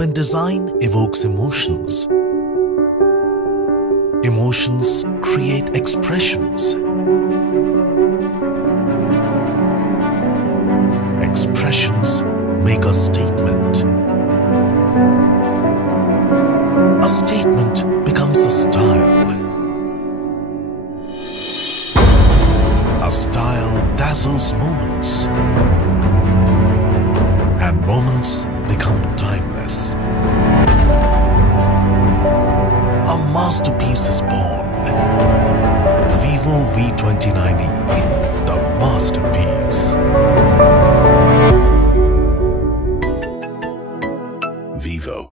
When design evokes emotions, emotions create expressions. Expressions make a statement. A statement becomes a style. A style dazzles moments, and moments become timeless. A masterpiece is born. VIVO V29e, the masterpiece. VIVO.